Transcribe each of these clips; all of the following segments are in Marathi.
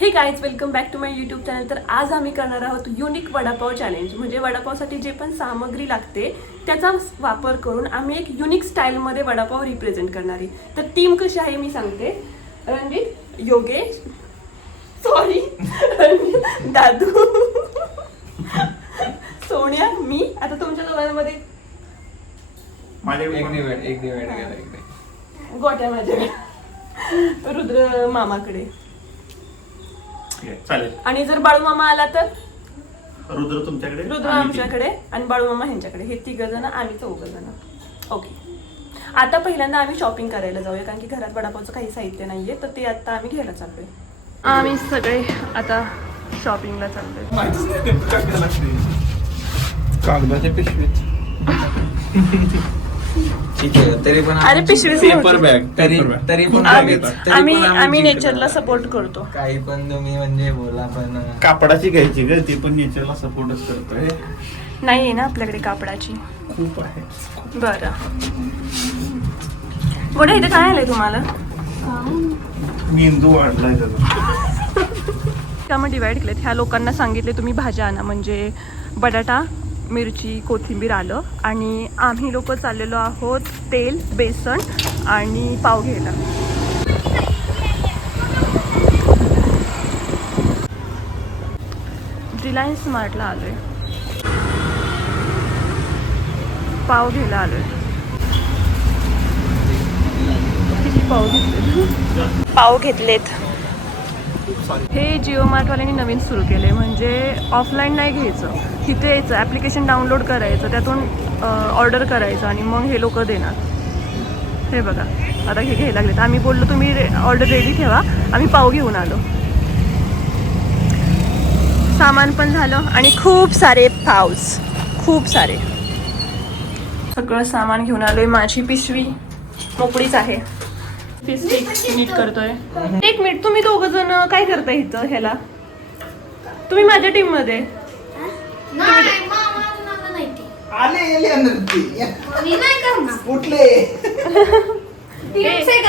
हे guys welcome back to my YouTube channel. तर आज आम्ही करणार आहोत युनिक वडापाव चॅलेंज. म्हणजे वडापावसाठी जे पण सामग्री लागते त्याचा वापर करून आम्ही एक युनिक स्टाईलमध्ये वडापाव रिप्रेझेंट करणार आहे. तर टीम कशी आहे मी सांगते. रणजित, योगेश, सॉरी दादू, सोनिया, मी. आता तुमच्या दोघांमध्ये गोट्या माझ्याकडे, रुद्र मामाकडे चालेल. आणि जर बाळू मामा आला तर रुद्र तुमच्याकडे, रुद्र आमच्याकडे आणि बाळू मामा ह्यांच्याकडे. हे 3 जण, आम्ही 4 जण. ओके. आता पहिल्यांदा आम्ही शॉपिंग करायला जाऊया, कारण की घरात वडापावचं काही साहित्य नाहीये, तर ते आता आम्ही घ्यायला चाललोय. आम्ही सगळे आता शॉपिंगला चाललोय. कागदाच्या पिशवीत ठीक आहे. तरी पण अरे पिशवीच पेपर नव्हती. बॅग तरी पण आम्ही नेचरला सपोर्ट करतो. काही पण तुम्ही म्हणजे बोला, पण कापडाची घ्यायची ग, ती पण नेचरला सपोर्टच करतोय. नाहीये ना आपल्याकडे कापडाची. खूप आहे. बरं गोडे, इथे काय आलंय तुम्हाला? मेंदू वाढलाय त्याचा. त्यामुळे डिवाइड केलेत. ह्या लोकांना सांगितले तुम्ही भाज्या आणा, म्हणजे बटाटा, मिरची, कोथिंबीर, आलं. आणि आम्ही लोक चाललेलो आहोत तेल, बेसन आणि पाव घ्यायला. रिलायन्स स्मार्टला आलोय, पाव घ्यायला आलोय. किती पाव घेतलेत? पाव घेतलेत. हे जिओ मार्टवाल्यांनी नवीन सुरू केले, म्हणजे ऑफलाईन नाही घ्यायचं, तिथे यायचं, ॲप्लिकेशन डाउनलोड करायचं, त्यातून ऑर्डर करायचं आणि मग हे लोक देणार. हे बघा आता हे घ्यायला लागलेत. आम्ही बोललो तुम्ही ऑर्डर रेडी ठेवा, आम्ही पाव घेऊन आलो. सामान पण झालं आणि खूप सारे पाव्स, खूप सारे. सगळं सामान घेऊन आलोय. माझी पिशवी मोकळीच आहे. स्टिक नीट करतोय. 1 मिनिट, तुम्ही 2 जण काय करताय इथं? ह्याला तुम्ही माझ्या टीम मध्ये.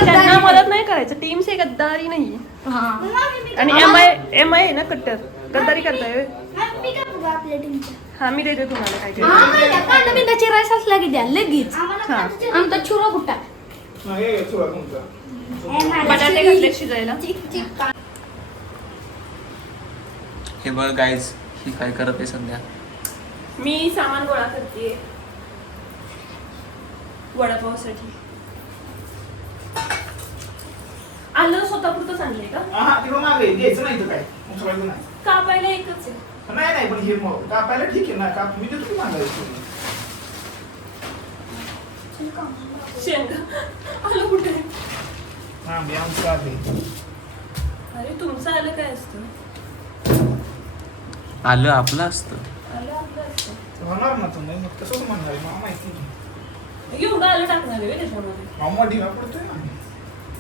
त्यांना मदत नाही करायचं. टीम से गद्दारी नाही. आणि एम आय ना कट्टर, गद्दारी करताय. हा मी देते तुम्हाला काय बटाटे घातले शिजायला. हे बघ गाईज, ही काय करत आहे सध्या. मी सामान गोळा करते वडापावसाठी. आलं स्वतःपुरतं आणलंय का? कापायला एकच आहे. नाही पण हे कापायला ठीक आहे ना. मी देतो की मागायचं. शेंगा आलं कुठे? आमचं आहे. अरे तुमचं आलं काय असतं? आलं आपलं असतं. आलं आपलं असतं. होणार ना तुम्ही, मग कसं म्हणणार आहे मला माहिती नाही. एवढं आलं टाकणार आहे त्याच्यामध्ये. मामा ढिगा पडतोय ना.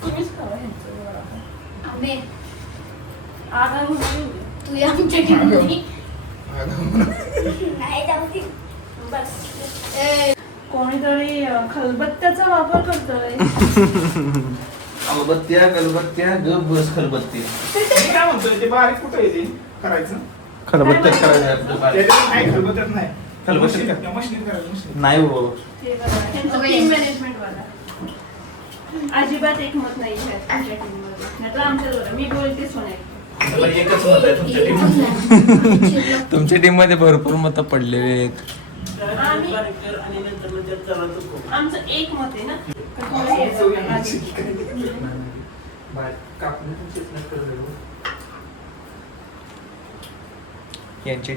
तुम्हीच खावा ह्यांचं वडापाव. आम्ही आगा म्हणून येऊ दे. तू आमच्या टीममध्ये बस. कोणीतरी खलबत्त्याचा वापर करतोय. खलबत्त्या गप बस खलबत्ती. मी काय म्हणतोय, ते बारीक कुठं आहे ते करायचं? खलबत्त्यात करायचं नाही, खलबत्त्यात नाही. खलबत्त्यात मशीनीत करायचं. नाही हो. हे बघा, ह्यांचं टीम मॅनेजमेंट वाला. अजिबात एकमत नाही आमच्या टीममध्ये. नाहीतर आमच्या दोघं, मी बोलते सोन्या. एकच मत आहे तुमच्या टीम. तुमच्या टीम मध्ये भरपूर मतं पडलेले आहेत. आमचं एक मत आहे ना. यांची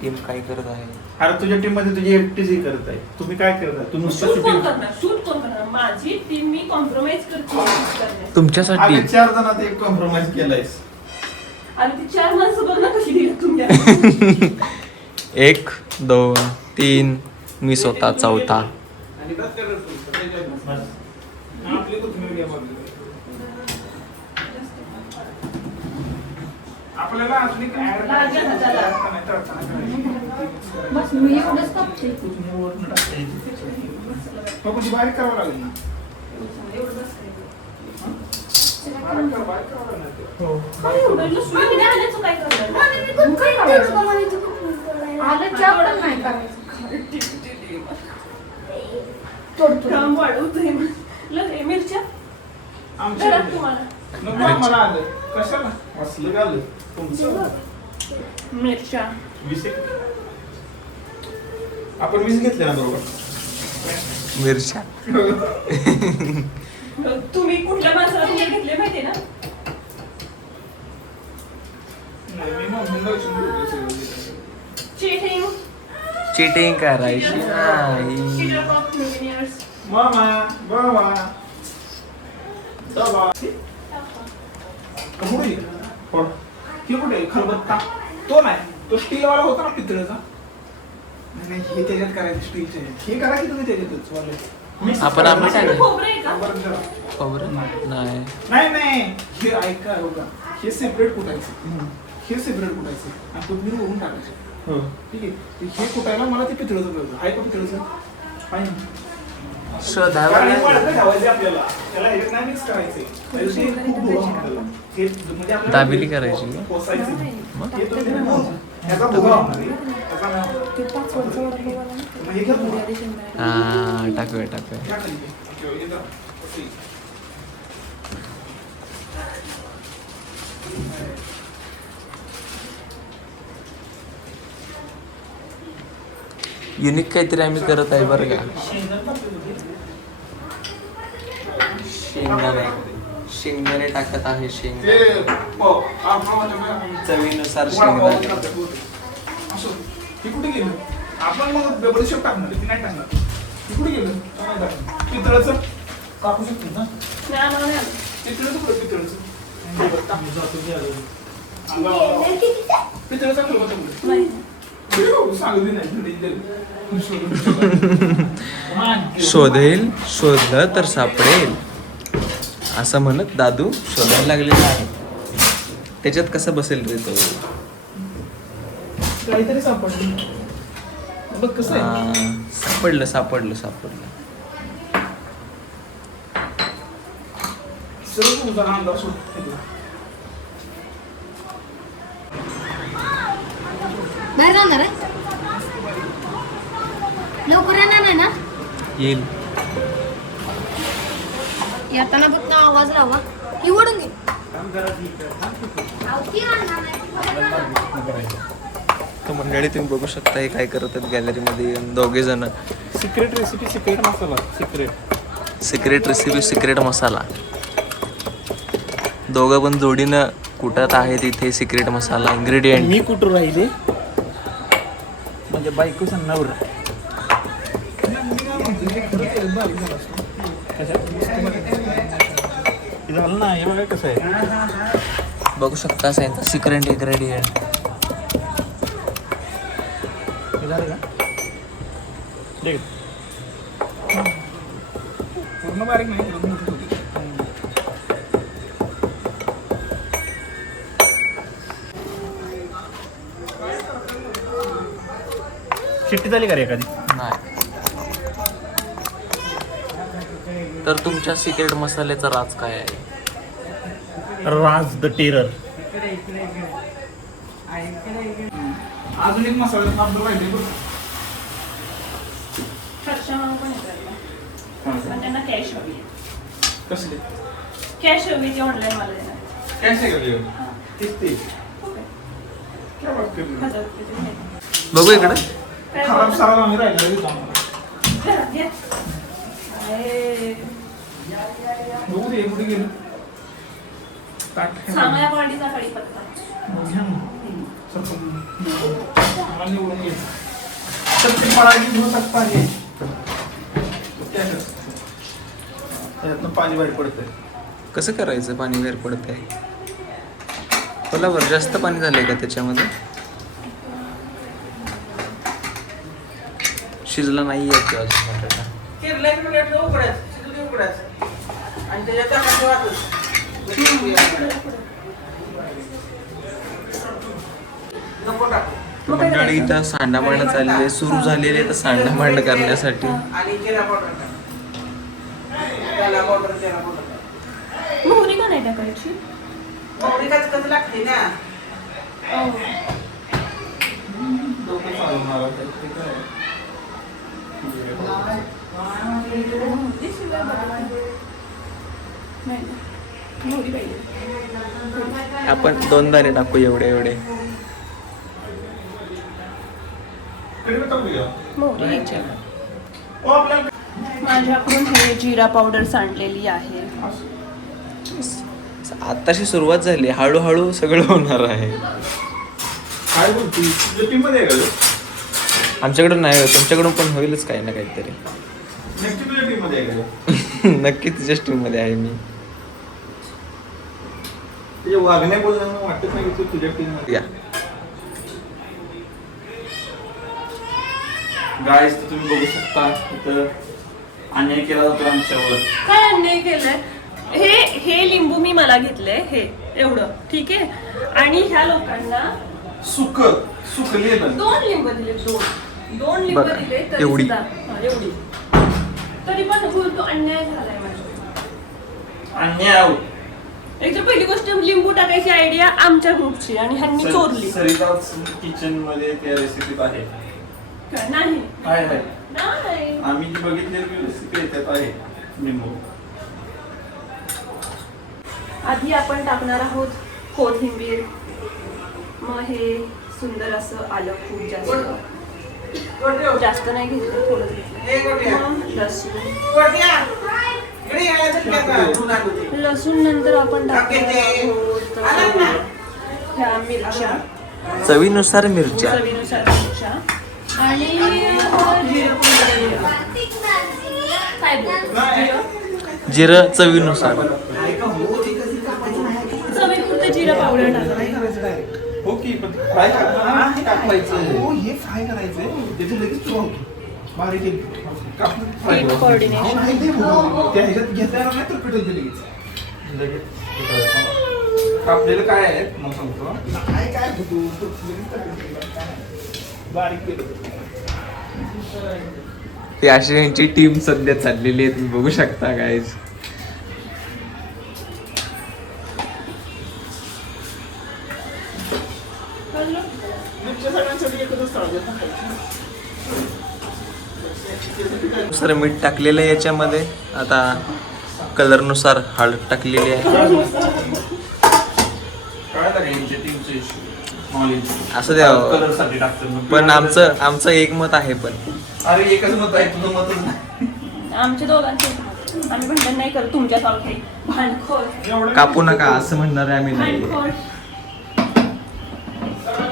टीम काय करत आहे? अरे तुझ्या टीम मध्ये तुझी एकटीच ही करत आहे. तुम्ही काय करताय? तू नुसतं शूट कोण shooting. करणार? शूट कोण करणार? माझी टीम मी कॉम्प्रोमाइज करते. तुमच्यासाठी आम्ही 4 जणात एक कॉम्प्रोमाइज केलायस. आणि ती 4 माणसं बघ ना कशी दिली तुम्ही. 1 2 3 मी स्वतः चौथा. आपल्याला अजून एक add बस मी एवढंच कापते. बारीक करावं लागेल ना. हो काय एवढं लसूण आल्याचं काय आलं चहा पण नाही करायचं. काम वाढवतोय मिरच्या आमच्या घरात तुम्हाला नको मला आलं कशाला असलं का आलं तुमचं मिरच्या 20 आपण 20 घेतले ना बरोबर मिरच्या तुम्ही कुठल्या माणसाला तुम्ही घेतले माहितीये ना नाही मी मम्मीला विचारून ठेवले चीटिंग चिटिंग करायची नाही. चीटर ऑफ मिलियनियर्स मामा बाबा बाबा कमुडी कोण हे कुठे खलबत्ता तो नाही तो स्टील वाला होता ना पितळेचा नाही हे त्याच्यात करायचं स्टीलचे हे करा की तुम्ही त्याच्यातच वाले आपण आम्ही काय खोबरं आहे का खबर नाही. नाही नाही हे ऐका हो का हे सेपरेट कुटायचं हे सेपरेट कुटायचं आणि कोथमीर वरून टाकायचं ठीक आहे हे कुटायला मला ते पितळेचं कळतं आहे का पितळेचं आहे ना शोधावं कारण हे लागेल. वाढतं ठेवायचे आपल्याला त्याला ह्याच्यात नाही मिक्स करायचे म्हणजे ते खूप धुवा होणार त्याला. हे म्हणजे आपल्याला दाबेली करायची का? पोसायचं. हे तो ते ह्याचा भुगा होणार आहे. त्याचा नाही होणार. मग हे घ्या भुगा. हा टाकूया टाकूया. घ्या खाली ते. ओके, येतं. ओके. युनिक काहीतरी आम्ही करत आहे बरं का. शेंगदाणे शेंगदाणे टाकत आहे ते शेंगदाणे चवीनुसार शेंगदाणे. असं हे कुठे गेलं आपण मग बडीशेप टाकणार ते नाही टाकणार हे कुठे गेलं नाही टाकणार. पितळाचं कापू शकतो ना पितळाचं कुठं पितळाचं पितळाचा खलबत्ता सांगली नाही शोधेल शोधलं तर सापडेल असं म्हणत दादू शोधायला लागलेला आहे. त्याच्यात कसं बसेल रे तो. काहीतरी सापडलं बघ कसं आहे हा, सापडलं सापडलं सापडलं. सर्व तुमचा अंदाज सोड बाहेर जाणार आहे लवकर येणार नाही ना येईल. येताना फक्त आवाज लावा की ओढून घे तर मंडळी तुम्ही बघू शकता हे काय करत आहेत गॅलरीमध्ये दोघे जण. सिक्रेट रेसिपी सिक्रेट मसाला सिक्रेट रेसिपी सिक्रेट मसाला. दोघं पण जोडीनं कुटत आहेत इथे सिक्रेट मसाला इन्ग्रेडियंट. मी कुठं राहिले म्हणजे बायको सांगणार झालं ना हे बघा कसं आहे बघू शकता सिक्रेट इन्ग्रेडियंट. हे झालं का देख पूर्ण बारीक नाही पूर्ण मोठी होती. शिट्टी झाली का रे एखादी नाही तर तुमच्या सिक्रेट मसाल्याचा राज काय आहे. राज द टेरर अजून एक मसाला आपलं राहिले बघ पण त्यांना कॅश हवी कसले कॅश हवी ती ऑनलाईन मला देणार कॅश आहे का ते क्या बात कर रहे हो? 1000 रुपये देणार. बघू इकडं. खराब सारा आम्ही राहिला रे आम्हाला घरात घ्या. अरे, बघू दे कुठे गेलं ताट चांगल्या क्वालिटीचा कढीपत्ता. घ्या ना. सरपंच. मला निवडून घे. तर ते पळाली घेऊन टाक पाणी त्याच्यातनं पाणी बाहेर पडतंय. कसं करायचं पाणी बाहेर पडत आहे. खोलावर जास्त पाणी झालंय का त्याच्यामध्ये. शिजला नाही आहे की अजून बटाटा. मंडळी इथं सांडा मांडणं चालले सुरू झालेले तर सांडा मांडणं करण्यासाठी. मोहरी का नाही टाकायची? मोहरी कच लागते ना. डोकं चालवणार आहे, ते काय? मोहरी पाहिजे. आपण 2 दाणे टाकू एवढे एवढे. कढीपत्ता टाकून घ्या. मोहरी घ्यायची. ओ, आपल्याला माझ्याकडून हे जिरा पावडर सांडलेली आहे. आताशी सुरुवात झाली, हळूहळू सगळं होणार आहे. काय बोलती? तुझ्या टीममध्ये आहे का तो? आमच्याकडून नाही होत, तुमच्याकडून पण होईलच काही ना काहीतरी. नक्की तुझ्या टीममध्ये आहे का तो? नक्की तुझ्याच टीम मध्ये आहे मी. तुझ्या वागण्या बोलण्यानं वाटत नाही की तू तुझ्या टीममध्ये. या गाईस, तर तुम्ही बघू शकता इथं अन्याय केला जातो आमच्यावर. काय अन्याय केलंय? हे लिंबू मी मला घेतलंय, हे एवढं ठीक आहे. आणि ह्या लोकांना सुकलेलं 2 लिंब दिले, 2 लिंब बरं, दिले तरी एवढी. सुद्धा, एवढी तरी पण बोलतो अन्याय झालाय माझ्या. अन्याय आहोत. एक तर पहिली गोष्ट, लिंबू टाकायची आयडिया आमच्या ग्रुपची आणि ह्यांनी चोरली. सरिता किचन मध्ये त्या रेसिपीत आहे. काय? नाही आहे नाही. आम्ही जी बघितलेली रेसिपी आहे त्यात आहे लिंबू. आधी आपण टाकणार आहोत कोथिंबीर, मग हे सुंदर असं आलं, खूप जास्त नाही घेतलं, थोडं घेतलं. मग लसूण नंतर आपण टाकणार आहोत ह्या मिरच्या, चवीनुसार मिरच्या. चवीनुसार मिरच्या आणि जिरं पण काय बोलतो, जिरं चवीनुसार. चवीपुरतं जिरं पावडर टाकायचं. हो की, पण फ्राय टाकायचं. हो, हे फ्राय करायचंय, त्याचं लगेच चव होतो. बारीक कापून फ्राय Team coordination. त्या ह्याच्यात घेता येणार नाही तर पिठलं लगेच. कापलेलं काय आहे मग सांगतो. काय होतो बारीक केलं. ती अशी यांची टीम सध्या चाललेली आहे, तुम्ही बघू शकता गाईज. सर मीठ टाकलेलं आहे याच्यामध्ये. आता कलरनुसार हळद टाकलेली आहे. काय लागेल यांच्या टीमचं नॉलेज असं द्या. कलर साठी टाकतात. पण आमचं एक मत आहे. पण अरे एकच मत आहे, तुझं मतच नाही. आमच्या दोघांचे आम्ही भांडण नाही करत तुमच्यासारखे भांडखोर. कापू नका असं म्हणणार आहे आम्ही नाही. भांडखोर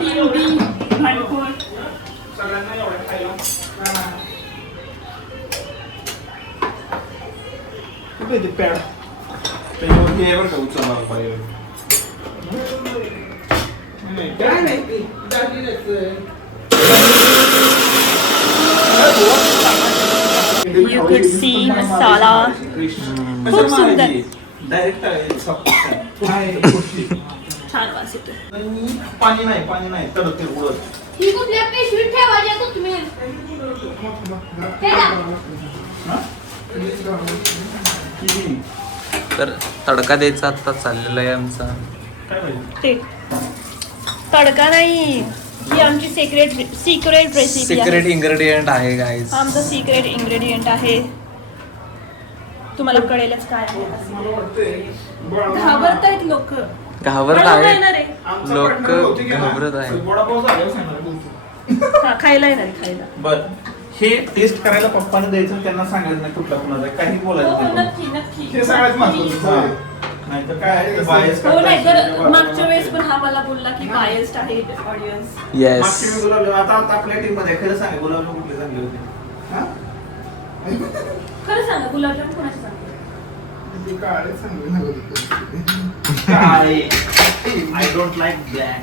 टीम बी भांडखोर. सगळ्यांना एवढं खायला. कुठे ते पॅड त्याच्यावर हे बरं का उचलणार पाहिजे. काय नाही You could see masala. खूप सुंदर. डायरेक्ट छान वास येतो. पाणी नाही तडके उडत. ही कुठल्या पिशवीत ठेवायची आहे तुम्ही? तर तडका द्यायचा आता चाललेला आहे आमचा. काय पाहिजे? ते तडका नाही, ही आमची सिक्रेट रेसिपी सिक्रेट आहे. इन्ग्रेडियंट आहे गाईज. आमचं सिक्रेट इन्ग्रेडियंट आहे, तुम्हाला कळेलच काय आहे. घाबरतायत लोक. घाबरत खायला आहे येणार आहे. आमचा लोक partner बहुतेक आहे ना, घाबरत आहे. वडापाव झाल्यावर सांगणार बोलतो. हा, खायला येणार आहे, खायला. बर, हे टेस्ट करायला पप्पाने द्यायचं, त्यांना सांगायचं नाही कुठला कुणाचा काही हो बोलायचं हो, नाही. नक्की नक्की. हे सगळ्यात महत्त्वाचं. नाही तर काय आहे, bias हो नाही तर करता. मागच्या वेळेस पण हा मला बोलला की बायस्ड आहे ऑडियन्स. येस. मागची मी गुलाबजाम, आता आपल्या टीम मध्ये खरं सांगा गुलाबजाम कुठले चांगले होते? हा? खरं सांगा, गुलाबजाम कोणाचे सांगते? काय? I don't like black.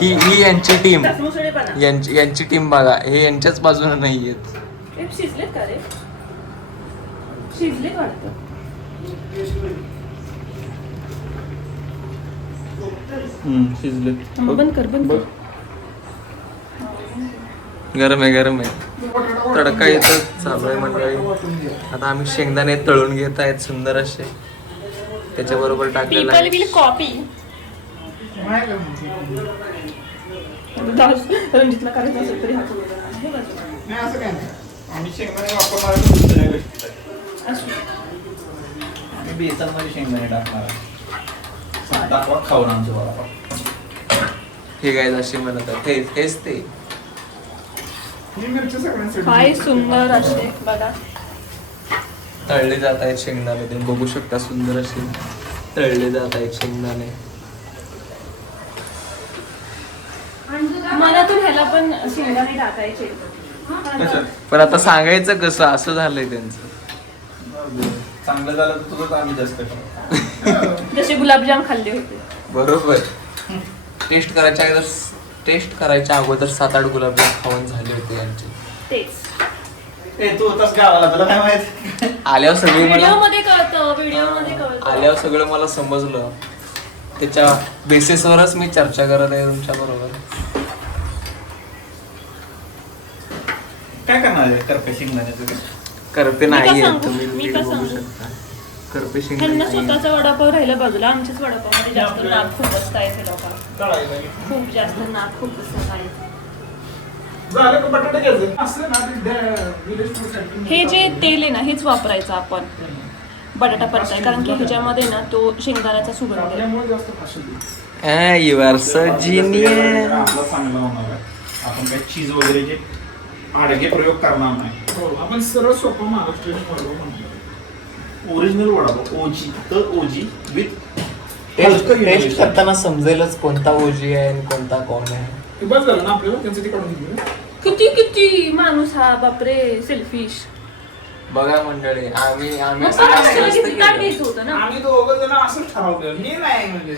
ही यांची टीम. मुसळेपणा. यांची टीम बघा, हे यांच्याच बाजूने नाही येत. हे शिजलेत का रे? शिजलेत वाटतं. शिजले. बंद कर, बंद कर. गरम आहे. तडका इथं चालू आहे मंडळी. आता आम्ही शेंगदाणे तळून घेत आहेत सुंदर असे. त्याच्याबरोबर टाकलेलं पीपल आहे विल कॉपी. माहिती आहे म्हणते. रणजितला करायचं असेल तरी हा हे बाजूला. नाही असं काय नाही. आम्ही शेंगदाणे वापरणार आहे, दुसऱ्या गोष्टी आहे. असू. आम्ही बेसनमध्ये शेंगदाणे टाकणार आहे. दाखवा खाऊन आमचं वडापाव. हे काय असे म्हणत आहे हेच ते ही मिरची सगळ्यांसाठी. काय सुंदर असे बघा. तळले जात आहेत शेंगदाणे. तुम्ही बघू शकता सुंदर असे तळले जात आहेत शेंगदाणे. मला तर ह्याला पण शेंगदाणे टाकायचे. कशात? पण आता सांगायचं कसं असं झालंय त्यांचं. चांगलं झालं तर तुझंच आम्ही जास्त करू. जसे गुलाबजाम खाल्ले होते. बरोबर. टेस्ट करायच्या अगोदर 7-8 गुलाबजाम खाऊन झाले होते यांचे. तेच ए तू होतास गावाला, तुला काय माहित? आल्यावर सगळे व्हिडिओ मला मध्ये कळतं. आल्यावर सगळं मला समजलं. त्याच्या बेसिसवरच मी चर्चा करत आहे तुमच्या बरोबर. काय करणार आहे करपे शेंगदाण्याचं? करपे मी का नाही सांगू? तुम्ही मी video का बघू सांगू? शकता. करपे त्यांना शेंगदाणे स्वतःचा वडापाव राहिला बाजूला. आमच्याच वडापावमध्ये जास्त नाक खूप असत आहे ते लोकांना. खूप जास्त नाक खूप असत आहे. झालं का बटाटे घ्यायचे? असं ना ते village food साठी. हे जे तेल आहे ना हेच वापरायचं आपण बटाटा परताय, कारण की ह्याच्यामध्ये ना तो शेंगदाण्याचा सुगंध आहे. त्यामुळे जास्त फाशी देऊ. You are so genius. आपलं चांगलं होणार आहे. आपण काही चीज वगैरेचे आडगे प्रयोग करणार नाही. हो, आपण सरळ सोपं महाराष्ट्रीयन वडापाव म्हणतो. ओरिजिनल वडापाव, ओजी तर ओजी विथ टेस्ट करताना समजेलच कोणता ओजी आहे आणि कोणता कोण आहे. ते बस झालं ना आपल्याला, त्यांचं ते काढून घेऊ. किती माणूस हा बापरे सेल्फिश. बघा मंडळी आम्ही मग सगळ्यांना किती ताट घ्यायचं होतं ना. आम्ही दोघं जण असंच ठरवलं. मी नाही म्हणजे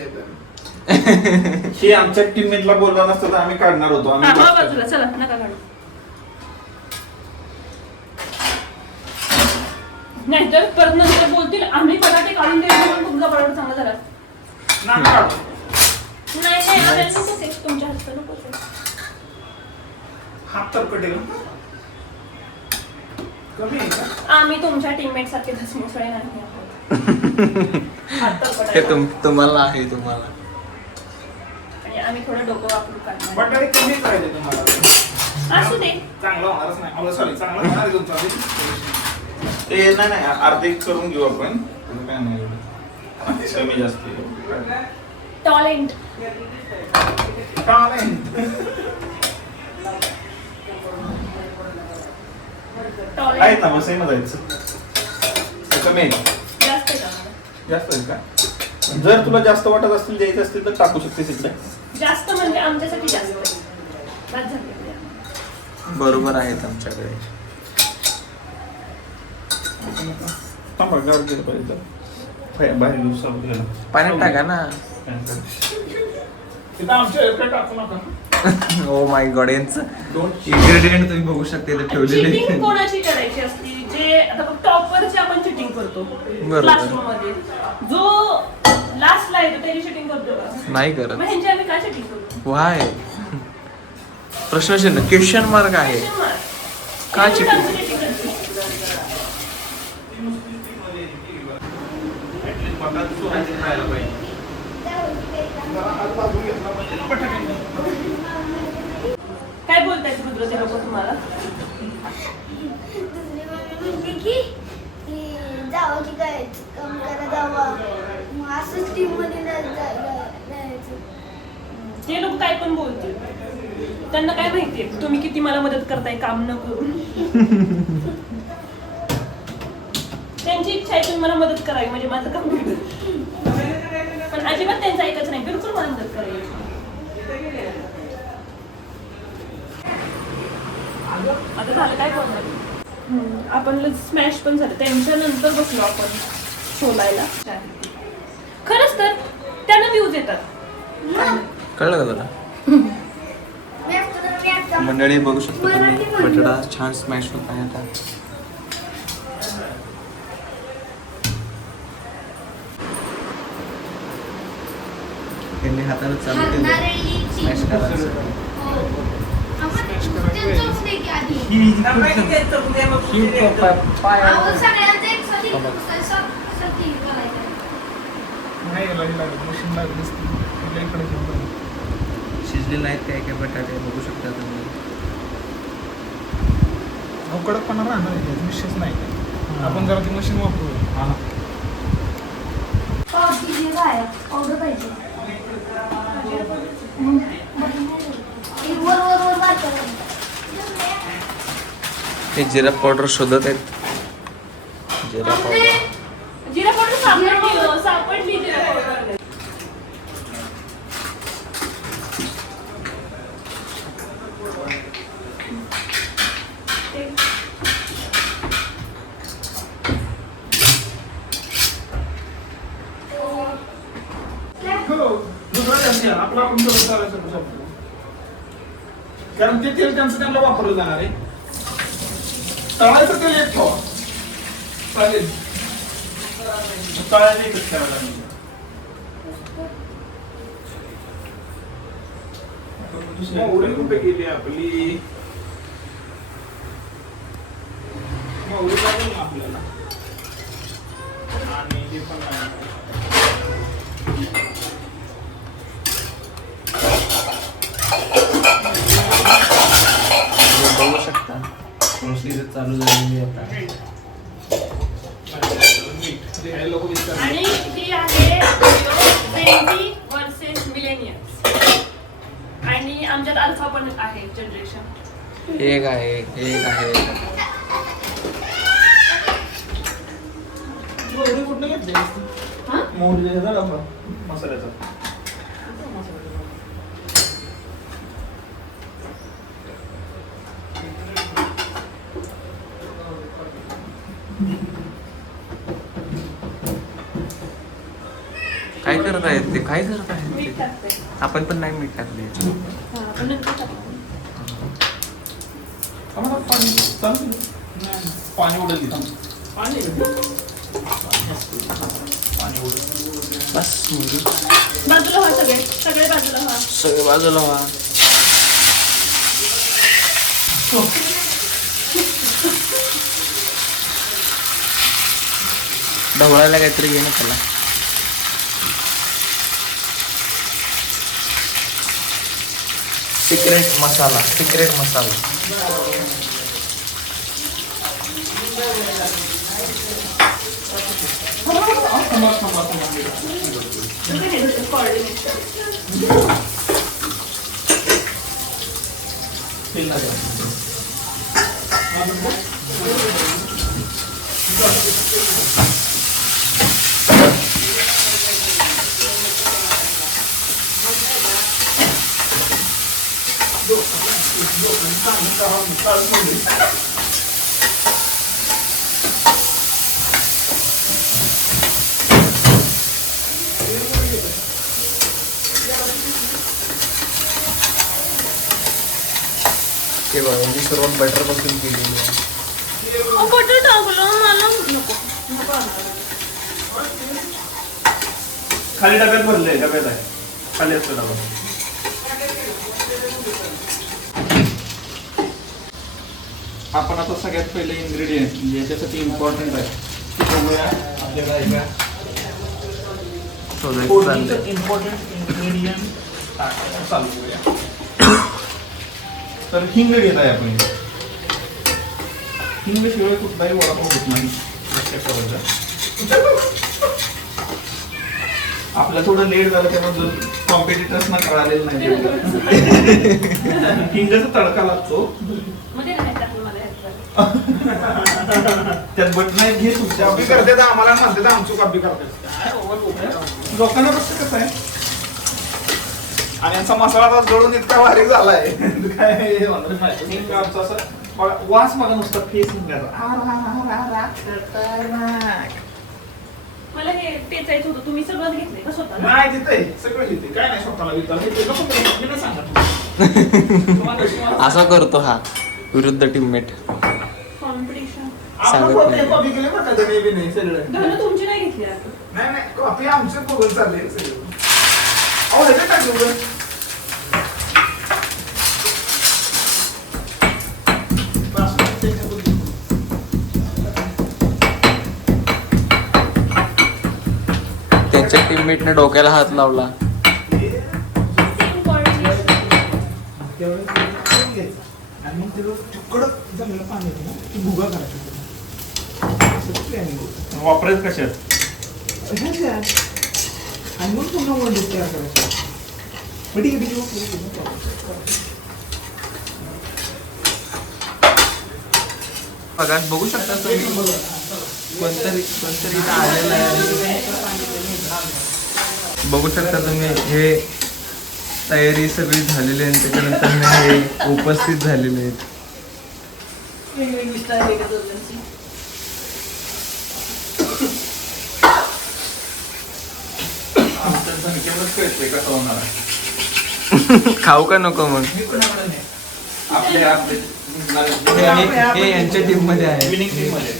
हे आमच्या टीममेटला बोलला नसतं तर आम्ही काढणार होतो. हा आम्ही हा, बसतो. बाजूला चला नका काढू. नाहीतर परत नंतर बोलतील आम्ही बटाटे काढून दिले म्हणून तुमचा बटाटा चांगला झाला. नाही काढू. नाही आपल्याला नकोच आहे, तुमच्या हातचं नकोच आहे. हात तर कटेल कमी आहे का? आम्ही तुमच्या टीममेट सारखे धसमुसळे नाही आहोत. हात तळपट हे आहे. तुम्हाला आहे तुम्हाला. आणि आम्ही थोडं डोकं वापरू काढणार. बटाटे कमीच राहिले तुम्हाला. असू दे. चांगला होणारच नाही. सॉरी चांगला होणार आहे तुमचा. ते नाही अर्धे करून घेऊ आपण. त्याचं काय नाही एवढं. कमी जास्त टॅलेंट. आहेत ना मग सेमच आहेत. कमी आहे. जास्त आहे का मला? जास्त आहे का? जर तुला जास्त वाटत असतील द्यायचं असतील तर टाकू शकतेस इकडे. जास्त म्हणजे आमच्यासाठी जास्त आहे. बस झालं. बरोबर आहेत आमच्याकडे. थांबा गावात गेलं पाहिजे. बाहेर दिवसात गेलं. पाण्यात टाका ना. तिथं आमच्या एअरपेट टाकू नका. ओ माय गॉड यांचं इन्ग्रेडियंट तुम्ही बघू शकता इथे ठेवलेले. चिटिंग कोणाची करायची असती? जे आता टॉपवरची आपण चिटिंग करतो क्लासरूम मध्ये. जो लास्टला येतो त्याची चिटिंग करतो का? नाही करत. मग ह्यांची आम्ही काय चिटिंग करतो? वाय प्रश्नचिन्ह क्वेश्चन मार्क आहे. का चिटिंग? काय बोलतायत रुद्र ते लोक तुम्हाला? जावं की काय काम करा जावं मग असंच टीम मध्ये जायचं. ते लोक काय पण बोलतील. त्यांना काय माहितीये तुम्ही किती मला मदत करताय काम न करून. त्यांची इच्छा आहे तुम्ही मला मदत करावी म्हणजे माझं काम होईल. पण अजिबात त्यांचं ऐकच नाही. बिलकुल मला मदत करायची. आता झालं काय करणार? आपण स्मॅश पण झालं. त्यांच्या नंतर बसलो आपण शोधायला. खरंच तर त्यांना व्ह्यूज येतात. कळलं का तुला? मंडळी बघू शकता तुम्ही बटाटा छान स्मॅश होत आहे आता. त्यांनी हाताने चालू केलं स्मॅश करायचं. नाही लागलं मशीन लागलीच आपल्या इकडे घेऊन शिजले नाहीत काय काय बटाटे बघू शकता तुम्ही. कडकपणा राहणार आहे विषयच नाही आपण जरा ती मशीन वापरू. पावची काय ऑर्डर पाहिजे वर वर वर वाचायला ते जिरा पावडर शोधत आहेत. जिरा पावडर जिरा पावडर सापडली जिरा पावडर. दुसरा त्यांनी आपला आपण चालायचं शकतो कारण ते तेल त्यांचं त्यांना वापरलं जाणार आहे. तळायचं तेल एक ठेवा चालेल. तळायला एकच ठेवायला मोहरी कुठे गेली आपली मोहरी लागेल ना आपल्याला आणि हे पण बघू शकता प्रोसिजर चालू झालेली आता. आणि ही आहे Gen वर्सेस मिलेनियल्स आणि आमच्यात अल्फा पण आहे जनरेशन. एक आहे. मोहरी कुठनं घेतली मोहरी मसाल्याचा काय करत आहेत ते? काय करत आहेत मीठ ते? टाकते. आपण पण नाही मीठ टाकले. पण नंतर टाकते. आम्हाला पाणी चालू पाणी उडत घेतो पाणी उडत बस म्हणजे बाजूला व्हा सगळे बाजूला व्हा. सगळे बाजूला व्हा. ढवळायला काहीतरी घे ना त्याला. सिक्रेट मसाला. ते बघा यांची सुरुवात बटर पासून केलेली आहे. बटर टाकलं मला नको. खाली डब्यात भरले डब्यात आहे खाली असतो डबा. आपण आता सगळ्यात पहिले इन्ग्रेडियंट याच्यासाठी इम्पॉर्टंट आहे की बघूया आपल्याला इम्पॉर्टंट इन्ग्रेडियंट टाकायला चालू करूया. तर हिंग घेत आहे आपण. हिंग शिवाय कुठलाही वडापाव होत नाही लक्षात ठेवायचं. आपलं थोडं लेट झालं त्याबद्दल कॉम्पिटिटर्सना कळालेलं नाही. हिंगाचा तडका लागतो मध्ये नाही टाकलं मला ह्याच्यात. त्यात बटन आहेत घे तुमच्या कॉपी करते आम्हाला म्हणते तर आमची कॉपी करते. लोकांना कसं कसं आहे आणि यांचा मसाला आता जळून इतका बारीक झालाय काय आमचं असं वास बघा नुसता फेस मला हे टेचायचं होतं. तुम्ही सगळं घेतलंय का स्वतःला? नाही तिथे सगळं घेते काय नाही स्वतःला विचार सांगा. असा करतो हा विरुद्ध टीममेट. कॉम्पिटिशन. सांगत नाही. कॉपी केले बरं का ते नाही सगळं. धन तुमची नाही घेतली आता. नाही कॉपी आमचे बघून चालले सगळं. अहो ह्याच्यात टाकलं आमच्या टीममेटने डोक्याला हात लावला. आणि मग त्याचं कडक झालेलं पाणी येतं ना ती भुगा करायची वापरायचं कशात आणि मग पुन्हा वंडे तयार करायचं. ठीक आहे. बघा बघू शकता तुम्ही कोणतरी इथं आलेलं आहे. बघू शकता तुम्ही हे तयारी सगळी झालेली आहे आणि त्याच्यानंतर हे उपस्थित झालेले आहेत. कसं होणार आहे खाऊ का नको मग? आपले हे यांच्या टीम मध्ये आहे. विनिंग टीम मध्ये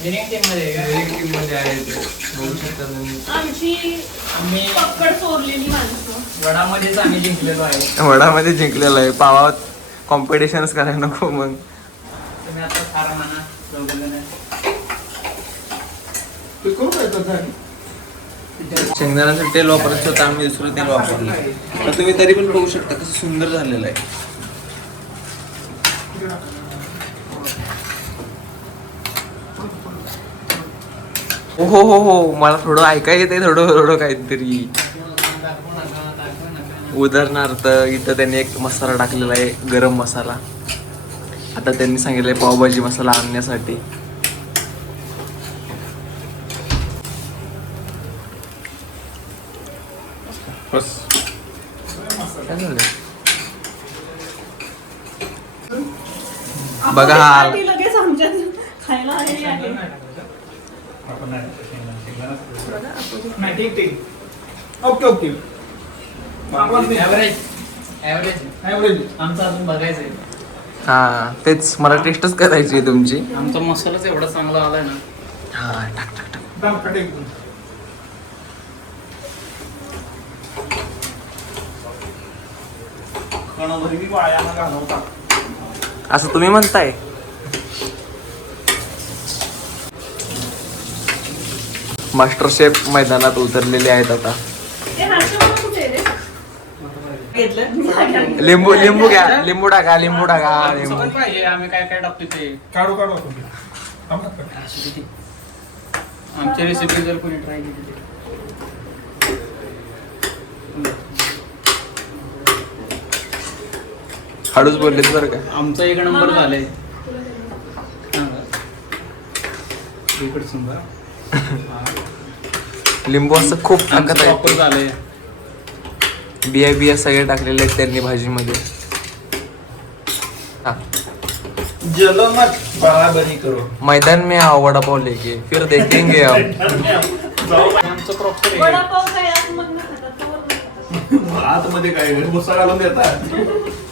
टीम मध्ये आहे ते. बघू शकता तुम्ही. आमची पकड चोरलेली माणसं. वडामध्येच आम्ही जिंकलेलो आहे. वडामध्ये जिंकलेला आहे. पावात कॉम्पिटिशनच करायला नको मग. तुम्ही आता फार म्हणा शेंगदाण्याचं तेल वापरायचं होतं, आम्ही दुसरं तेल वापरलं. तर तुम्ही तरी पण बघू शकता कसं सुंदर झालेलं आहे. हो हो हो मला थोडं ऐकायला येते थोडं काहीतरी. उदाहरणार्थ इथं त्यांनी एक मसाला टाकलेला आहे, गरम मसाला. आता त्यांनी सांगितलंय पावभाजी मसाला आणण्यासाठी. काय झालं? बघा हा लगेच आमच्यात खायला आलेली आहे. ओके आमचं अजून बघायचं आहे. हा तेच मला टेस्टच करायची आहे तुमची. आमचा मसालाच एवढा चांगला आलाय ना. हा टाक टाक टाक. असं तुम्ही म्हणताय. मास्टर शेफ मैदानात उतरलेले आहेत आता. ते हर्षवर्धन कुठे आहे रे? लिंबू लिंबू घ्या, लिंबू टाका, लिंबू टाका, लिंबू. सगळं पाहिजे आम्ही काय काय टाकतो ते. काढू आमच्या रेसिपी जर कोणी ट्राय केली तर. हळूच बोललेत बरं का. आमचा एक नंबर झालाय. इकडचं बघा. लिंबू असं खूप टाकत आमचं प्रॉपर आहे. झालंय. बिया सगळे टाकलेले आहेत त्यांनी भाजीमध्ये. हा. जलमत बराबरी करो. मैदान में आओ वड़ा पाव लेके फिर देखेंगे हम. आमचं प्रॉपर आहे. वडापाव काय आतमधनं खातात, तोवर नाही खातात. आतमध्ये काय मुसा घालून देतात.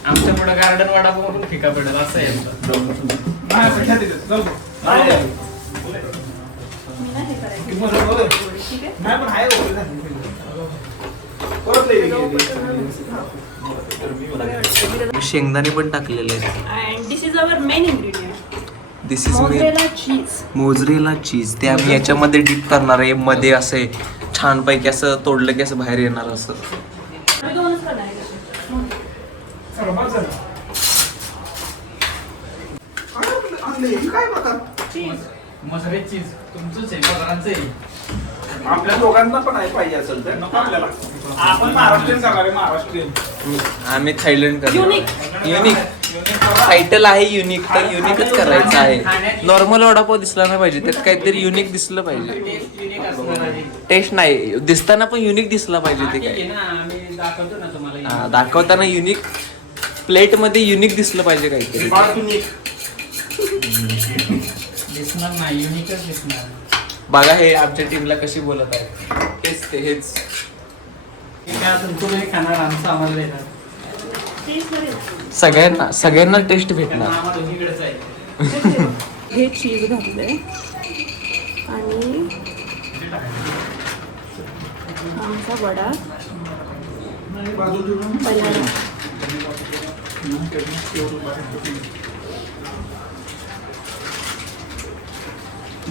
आमच्या पुढे गार्डन वडापाव पण फिका पडेल असं आहे आमचं. मी नाही हे करायचं. ठीक आहे? शेंगदाणे पण टाकलेले आहेत. And this is our main ingredient. This is Mozzarella cheese. Mozzarella cheese. ते आम्ही याच्यामध्ये डीप करणार आहे. मध्ये असे छानपैकी असं तोडलं की असं बाहेर येणार असं. आम्ही दोनच करणार आहे तसे. काय बघा Cheese. मसाले चीज तुमचंच आहे, पगारांचं आहे. आपल्या दोघांना पण आहे पाहिजे असेल तर नको आपल्याला. आपण महाराष्ट्रीयन करणार आहे. महाराष्ट्रीयन आम्ही थायलंड करणार. Unique. युनिक टायटल आहे युनिक, तर युनिकच करायचं आहे. नॉर्मल वडापाव दिसला नाही पाहिजे, त्यात काहीतरी युनिक दिसलं पाहिजे. टेस्ट युनिक असणार आहे. टेस्ट नाही दिसताना पण युनिक दिसला पाहिजे ते ठीक आहे काय. ना, आम्ही दाखवतो ना तुम्हाला. हा, दाखवताना युनिक प्लेट मध्ये युनिक दिसलं पाहिजे काहीतरी. दिसणार नाही, युनिकच दिसणार. बघा हे आमच्या टीमला कशी बोलत आहे. हेच काय असेल तुम्ही खाणार, आमचं आम्हाला देणार. Cheese मध्ये ना. सगळ्यांना टेस्ट भेटणार. आम्हाला दोन्हीकडेच आहे. हे चीज घातलंय आणि आमचा वडा बनाना.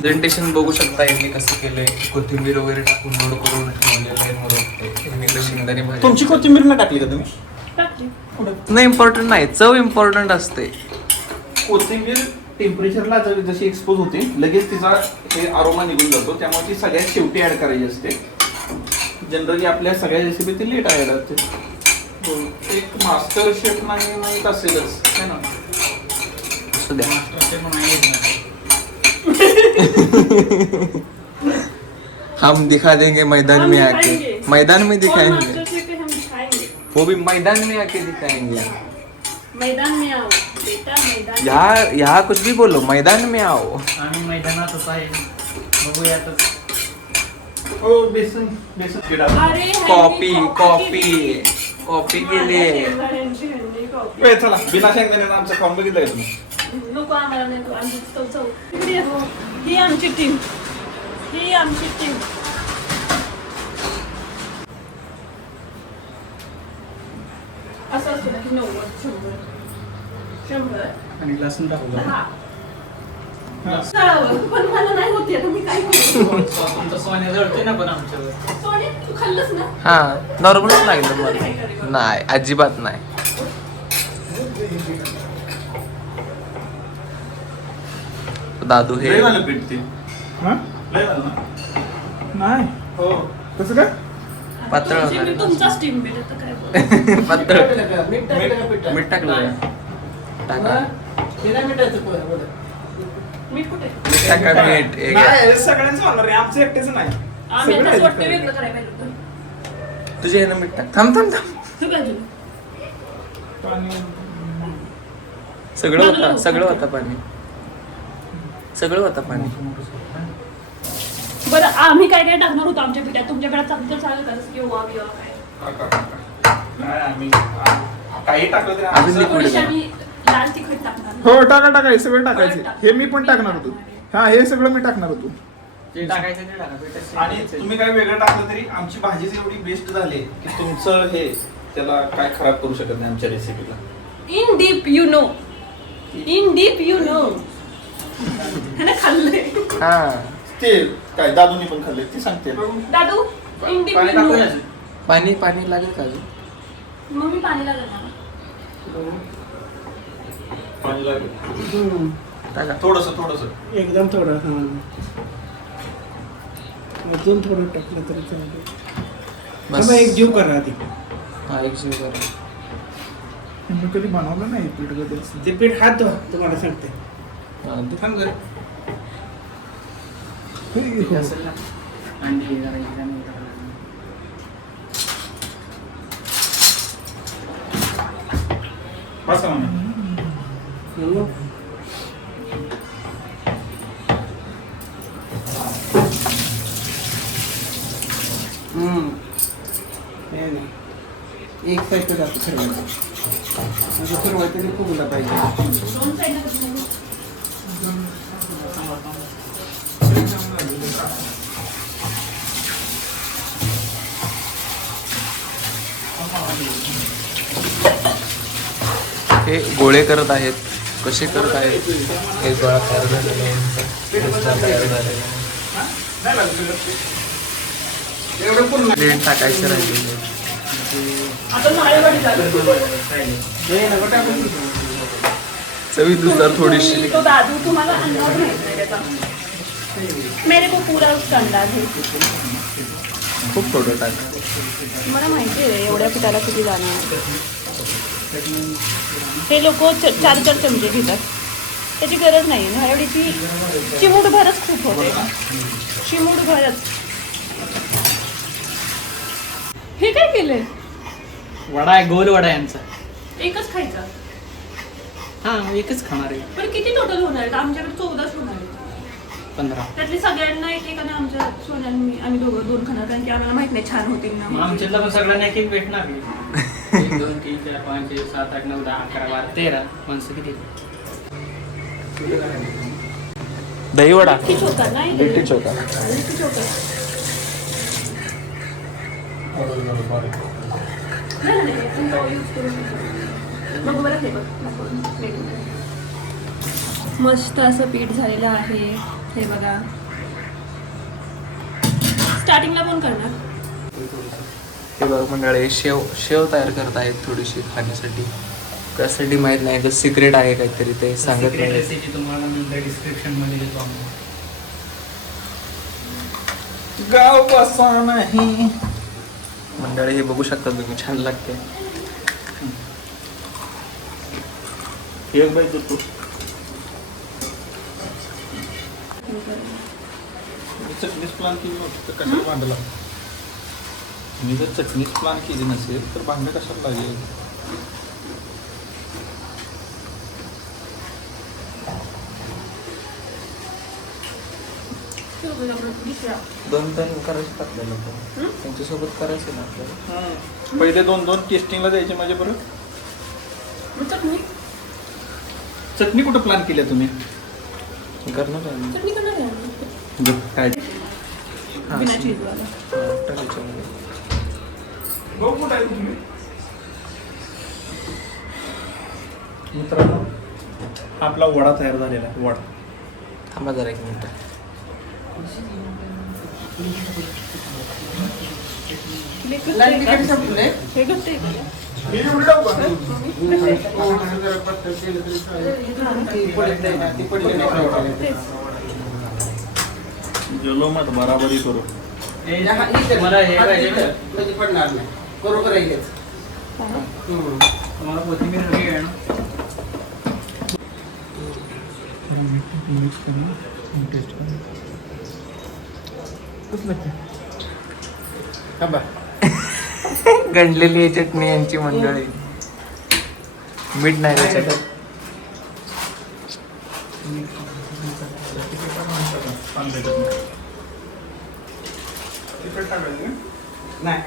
प्रेझेंटेशन बघू शकता यांनी कसं केलंय. कोथिंबीर वगैरे टाकून लोड करून ठेवलेलं आहे म्हणून यांनी तर शेंगदाणे भाजी. तुमची कोथिंबीर न टाकली का तुम्ही? टाकली. नाही, इम्पॉर्टंट नाही, चव इम्पॉर्टंट असते. कोथिंबीर टेम्परेचरला जशी एक्सपोज होते लगेच तिचा हे अरोमा निघून जातो, त्यामुळे ती सगळ्यात शेवटी ऍड करायची असते. जनरली आपल्या सगळ्या रेसिपी ती लेट ऍड असते. एक मास्टर शेफ नाही माहीत असेलच है ना. असू द्या. हम दिखा देंगे मैदान में आके, मैदान में दिखाएंगे, वो भी मैदान में आके दिखाएंगे. मैदान में आओ बेटा, मैदान. यहाँ कुछ भी बोलो, मैदान में आओ. आम्ही मैदानातच आहे, बघूयातच. हो बेसन बेसन पिठा. अरे कॉपी कॉपी कॉपी केली. ए, चला बिना शेंगदाण्याचं आमचं खाऊन बघितलं का तुम्ही? नको आम्हाला नाही तो आमची चव. इकडे हो. ही आमची टीम, ही आमची टीम. असं असतं ना की 90 100 आणि लसूण टाकू का? 10. तळावर. पण मला नाही होते, आता मी काय करू? तुमचं सोन्या जळतोय ना पण आमच्यावर. सोने, तू खाल्लंस ना? हा, नॉर्मलच लागलं मला. नाही, अजिबात नाही. दादू हे लय झालं पीठ ते. लय झालं ना? नाही. हो. कसं काय? पातळ तुमची- होणार मी आहे. तुमचाच टीम बेट आता काय बोलू? पातळ. मीठ टाकलं का पिठात? मीठ टाकलं टाका. ते नाही मिठाचं बोला. मीठ कुठे? मीठ टाका. मीठ एक नाही, हे सगळ्यांचं होणार आहे, आमचं एकटेच नाही. आम्ही सगळं आता edit वाटतं करायचं. वेगळं करायला पाहिजे होतं. तुझ्या ह्यानं मीठ टाक. थांब थांब थांब. तू काय झालं? पाणी. सगळं होतं, सगळं होतं पाणी, सगळं होतं पाणी. बरं आम्ही काय काय टाकणार होतो आमच्या पिठात, तुमच्या पिठात चांगलं चालेल का? जसं की ओवा बिवा काय? नाही, आम्ही काही टाकलं तरी अजून आमचं- liquid थोडीशी आहे. आम्ही लाल तिखट टाकणार. हो टाका हे सगळं टाकायचं. हे मी पण टाकणार होतो. हा, हे सगळं मी टाकणार होतो. जे टाकायचं ते टाका. पिठात आणि तुम्ही काय वेगळं टाकलं तरी आमची भाजीच एवढी बेस्ट झाली की तुमचं हे त्याला काय खराब करू शकत नाही आमच्या रेसिपीला. In deep you know, in deep you know. है ना, खाल्लंय हा, ते काय दादूनी पण खाल्ले ते सांगते. दादू. इन डीप पाणी यू नो. टाकूया. पाणी पाणी लागेल का अजून? मग मी पाणी लागणार. पाणी लागेल टाका. थोडस. एकदम थोडं. अजून थोडं टाकलं तरी चालेल. बस. एक जीव करा आधी. हा, एक जीव करा. मी कधी बनवलं नाही पीठ वगैरे. ते पीठ हात धुवा, तुम्हाला सांगते. हा, दे. थांब जरा. ते असेल ना. अंडी जरा इकडे आणि इकडे. बस का मम्मी? हे नाही. एक साईड जातो फिरवायचं. असं फिरवायचं ते फुगला पाहिजे. दोन साईडला कसं नाही? हे गोळे करत आहेत. कसे करत आहेत? हे गोळा तयार झालेला आहे यांचा. रस्सा तयार झालेला आहे. नाही लागलं पीठ. एवढं पूर्ण ब्रेड टाकायचं राहिलेलं आहे. आता नाळेवाडी झालं. चवीनुसार थोडीशी. तो दादू तुम्हाला अंदाज माहित आहे त्याचा. मेरे को पूरा उसका अंदाज है. खूप थोडं टाका. मला माहिती आहे एवढ्या पिठाला किती जाणार. हे लोक 4-4 चमचे घेतात, त्याची गरज नाही. नारळीची चिमूटभरच खूप होते, चिमूटभरच. हे काय केलंय? वडा आहे, गोल वडा आहे आमचा. एकच खायचा. हा, एकच खाणार आहे. पण किती टोटल होणार आहेत? आमच्याकडे 14 होणार आहेत. 15. त्यातली सगळ्यांना एकेकाने आमच्या सोन्यांनी आम्ही 2 खाणार, कारण की आम्हाला माहित नाही छान होतील मग ना. आमच्यातला पण सगळ्यांना एक एक भेटणार की. 1 2 3 4 5 6 7 8 9 10 11 12 13 माणसं किती? दही वडा. लिट्टी चोखा नाही, लिट्टी चोखा. लिट्टी चोखा. नाही, नाही, आपण तो use करू शकतो. बघ बरं हे बघ. मस्त असं पीठ झालेलं आहे. हे बघा स्टार्टिंगला कोण करणार? हे बघ मंडळी शेव शेव तयार करत आहेत थोडीशी खाण्यासाठी. त्यासाठी माहित नाही तर सिक्रेट आहे काहीतरी ते सांगत सिक्रेट नाही. रेसिपी तुम्हाला नंतर डिस्क्रिप्शन मध्ये देतो आम्ही. गाव बसा नाही. मंडळी हे बघू शकता तुम्ही, छान लागते. एक बाई देतो. चटणीच प्लान केली नव्हती तर कशाला भांडं लागतं? मी जर चटणीच प्लान केली नसेल तर भांडं कशाला लागेल? दोन करायचे आपल्याला पण. त्यांच्यासोबत करायचं ना आपल्याला. पहिले 2-2 टेस्टिंगला द्यायचे माझे परत. चटणी कुठं प्लॅन केली तुम्ही? करणार आहे मी. काय हा, बिना चीजवाला. टाक याच्यामध्ये. मित्रांनो आपला वडा तयार झालेला आहे. वडा थांबा जरा एक मिनिट. लाल तिखट संपलंय. हे घट्ट आहे का? ती पडत नाही ना, ती पडली नाही. जलोमत बराबरी करू. हा, इथं. मला हे हा, पाहिजे. इथं. म्हणजे पडणार नाही. बरोबर आहे हेच. तुम्हाला कोथिंबीर हवी आहे ना? थांबा. गंडलेली आहे चटणी यांची मंडळी. मीठ नाही त्याच्यात. नाही. तिखट नाही, असंच.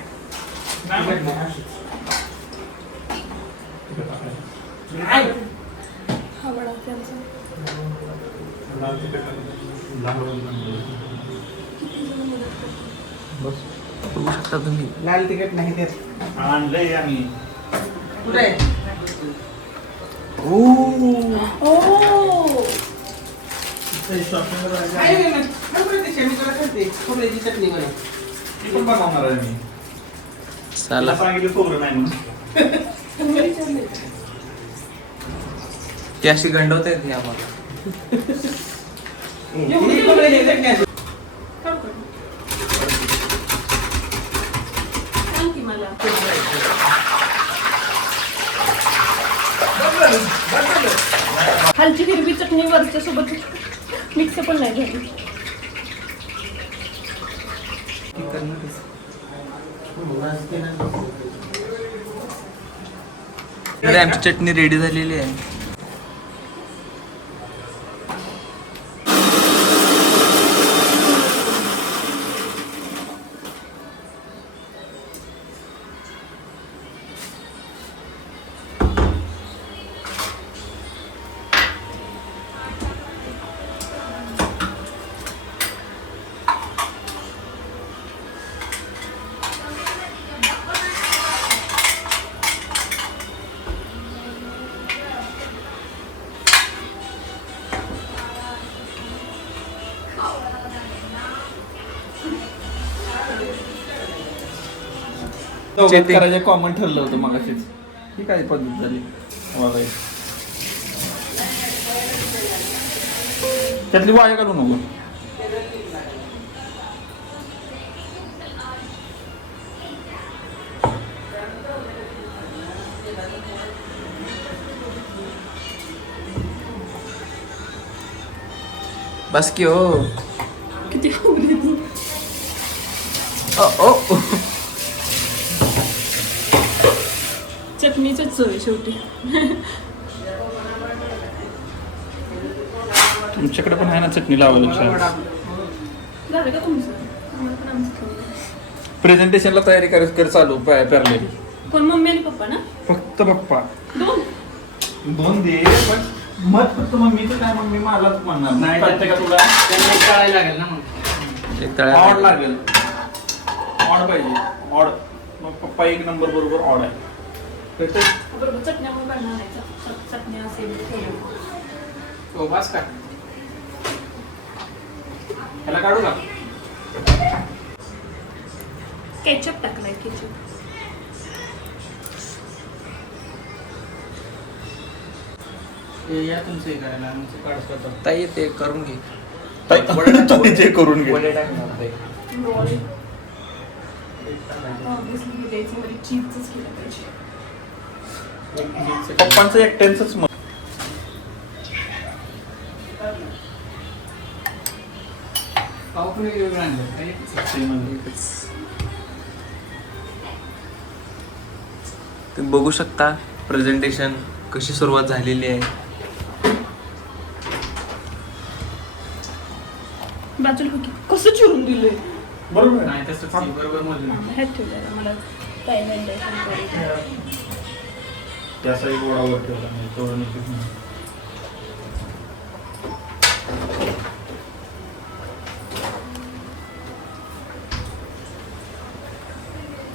नाही. हा वडा त्यांचा. बघू शकता तुम्ही. लाल तिखट नाही देत. आणलंय आम्ही. कुठे आहे? आहे ना, ना. बरोबर आहे, मी तुला सांगते. खोबऱ्याची चटणी बनव. ती पण बनवणार आहे मी. चला तिला सांगितलं खोबरं नाही म्हणून. ती अशी गंडवता येते आम्हाला. ही खोबऱ्याची चटणी असेल. सांग की मला. खालची हिरवी चटणी वरच्या सोबत मिक्स पण नाही झाली. अरे आमची चटणी रेडी झालेली आहे. चेते. करायचं कॉमन ठरलं होतं मगाशीच. ही काय पद्धत झाली बघायची. त्यातली वाया घालू नको. बस की हो. किती खोबरी ती. ओ, ओ. चटणीच चव आहे शेवटी. तुमच्याकडे पण आहे ना चटणी लावायला छान. झालं का तुमचं? आम्हाला पण आमचं खाऊ. प्रेझेंटेशनला तयारी कर चालू पेरलेली. कोण मम्मी आणि पप्पा ना? फक्त पप्पा दोन. 2 दे पण मत फक्त मम्मीचं काय मम्मी मलाच म्हणणार नाही कळते का तुला? त्यांना एक तळायला लागेल ना मग. एक तळ्यात ऑड लागेल. ऑड पाहिजे. ऑड. मग पप्पा 1 नंबर बरोबर ऑड आहे. कळते? बरोबर चटण्या पण बनणार नाही. चटण्या असेल. हो बस का? त्याला काढू का? केचप टाकलाय केचप. हे या तुमचं हे करायला आमचं काढतो आता. ताई ते करून घे. तुम्ही ते करून घे. वडे टाकणार ताई. ऑब्व्हियसली त्याच्यामध्ये चीजच केलं पाहिजे. पप्पांचं एकट्यांचंच मत. पाव पण वेगवेगळं आणलं काय? तुम्ही बघू शकता प्रेझेंटेशन कशी सुरुवात झालेली आहे. बाजूला बघ की, कसं चिरून दिलंय. बरोबर आहे. नाही तसंच की, बरोबर मोजून. ह्यात ठेवलं मला पहिल्यांदा त्या साईड गोडावर ठेवला नाही तेवढं नक्कीच नाही.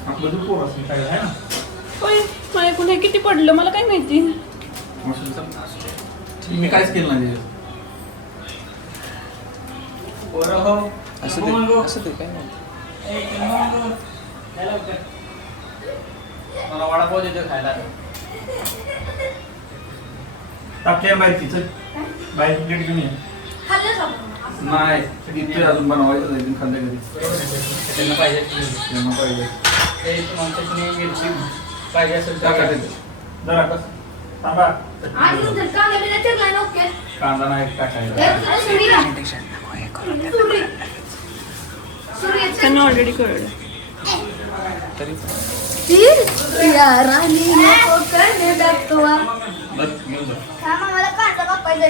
आपलं जो पोर असं काय आहे ना होय माझ्याकडून हे किती पडलं मला काय माहिती. मी काहीच केलं नाही. बरं हो. असं ते काय नाही. मला वडापाव देतो खायला. टाकल्या बाहेरची चल बाहेरची प्लेट घेऊन ये. नाही इथे अजून बनवायचं आहे खाल्ल्या घरी. त्यांना पाहिजे त्यांना पाहिजे ते तुमच्या मिरची पाहिजे असेल तर टाका तिथे. जरा बस थांबा. कांदा नाही टाकायला. त्यांना ऑलरेडी कळलं. तरी बस घेऊन जा. मला कांदा कापायचा.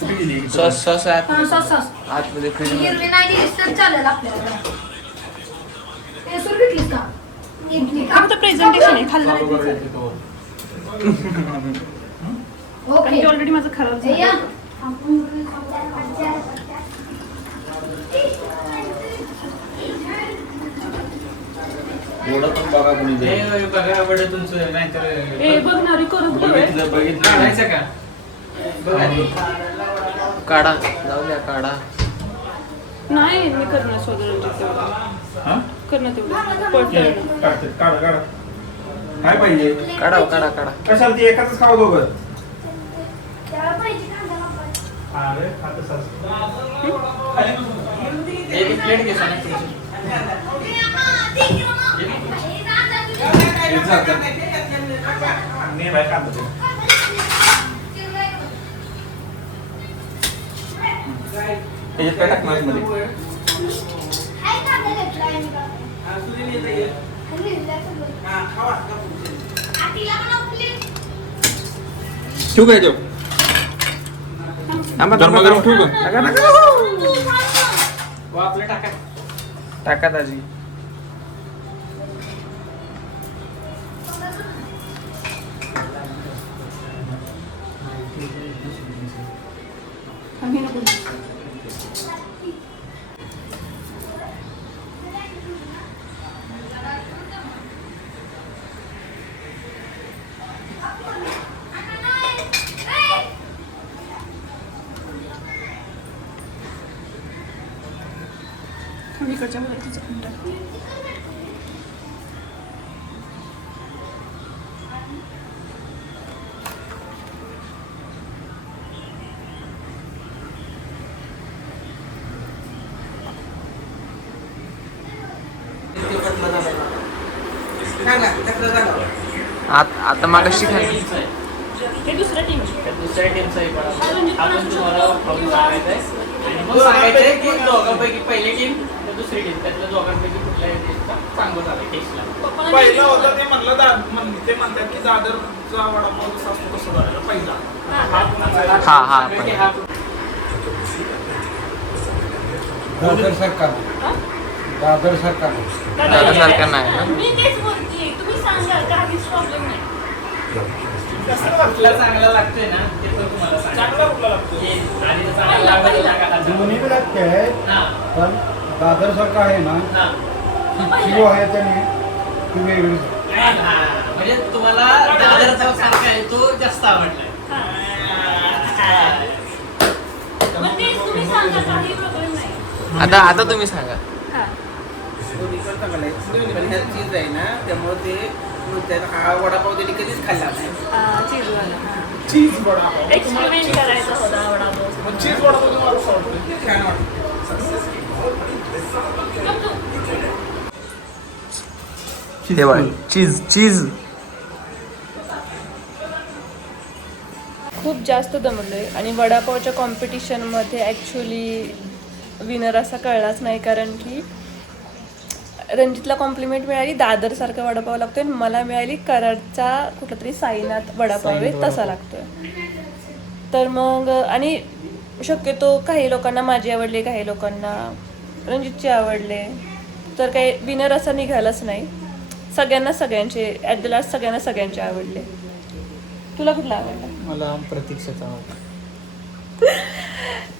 कुठे गेली? सॉस सॉस आत सॉस आतमध्ये फ्रीज हिरवी नाही दिलीस तर चालेल आपल्याला. हे सुरू घेतलीस का? घेतली का? फक्त प्रेझेंटेशन आहे, खाल्लं चालू नाही करायचं तो. कारण की ऑलरेडी माझं खराब हे या. झालं. एवढं पण बघा कोणी जाईल. हे बघा बडे तुमचं नाहीतर ए बघणारी करत होय. बघितलं बघितलं काढायचं का? बघा काढा जाऊ द्या काढा. नाही मी करणार स्वतः तेवढं हा? करणं तेवढं ये, पडतं. काढते. काढा काढा काय पाहिजे काढा काढा काढा. कशाला ते एकाच खावं दोघं. त्याला पाहिजे कांदा कापायचा. अरे खातच असतं. एक प्लेट घे सांगा तुमची. हेच जातं. नाही बाई कांदा ते. याच्यात काय टाकणार मध्ये? काय कांदा घेतलाय मी का? आणि लिहिलंय सगळं. आटीला पण प्लीज. ठेवू काय ठेव? थांबा गरमागरम ठेवू का? टाका ना. व आपलं टाका. टाका दाजी. आम्ही नको. इकडच्या वरतीच आपण टाकू. आता मागाशी खाल्ली. हे दुसऱ्या टीम दुसऱ्या टीमचं आहे बघा. आपण तुम्हाला प्रॉब्लेम सांगायचा आहे आणि मग सांगायचं आहे की दोघांपैकी पहिली टीम तर दुसरी टीम त्यातल्या दोघांपैकी कुठल्या टीमचा चांगलं झालं टेस्टला. पहिलं होतं ते म्हणलं ते म्हणतात की दादरचा वडापाव जसा असतो तसं झालेलं पहिला. हा हा दादर सरकार दादर सरकार दादासारखं नाही ना. मी तेच बोलते तुम्ही सांगा काहीच प्रॉब्लेम नाही. कुठला चांगला लागतोय ना ते पण तुम्हाला चांगला कुठला लागतो? आणि चांगला लागत होता का आता? दोन्ही बी लागते आहेत हा, पण दादर सरकार आहे ना हा. शिव आहे त्याने ती वेगळीच आहे. हा, म्हणजे तुम्हाला दादरचा सारखा आहे तो जास्त आवडलाय. मग तेच तुम्ही सांगा. आता आता तुम्ही सांगा. दोन्ही पण चांगलं आहे. पण ह्यात चीज आहे ना, त्यामुळे ते हा वडापाव त्यांनी कधीच खाल्ला नाही. चीज वडापाव. एक्सपेरिमेंट करायचा होता वडापाव. मग चीज वडापाव तुम्हाला कसं वाटतं? छान वाटतं. हे बघ, चीज चीज. खूप जास्त दमलोय आणि वडापावच्या कॉम्पिटिशनमध्ये ॲक्च्युली विनर असा कळलाच नाही, कारण की रंजितला कॉम्प्लिमेंट मिळाली दादरसारखा वडापाव लागतोय आणि मला मिळाली कराडचा कुठला तरी साईनाथ वडापाव आहे तसा लागतोय. तर मग आणि शक्यतो काही लोकांना माझी आवडली, काही लोकांना रंजितची आवडले, तर काही विनर असा निघालाच नाही. सगळ्यांना सगळ्यांचे ॲट द लास्ट सगळ्यांचे आवडले. तुला कुठला आवडला? मला प्रतीक्षाचा आवडला.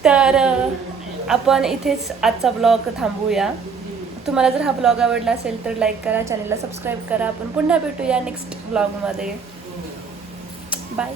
तर आपण इथेच आजचा ब्लॉग थांबूया. तुम्हाला जर हा ब्लॉग आवडला असेल तर लाईक करा, चॅनलला सबस्क्राईब करा. आपण पुन्हा भेटूया नेक्स्ट ब्लॉगमध्ये. बाय.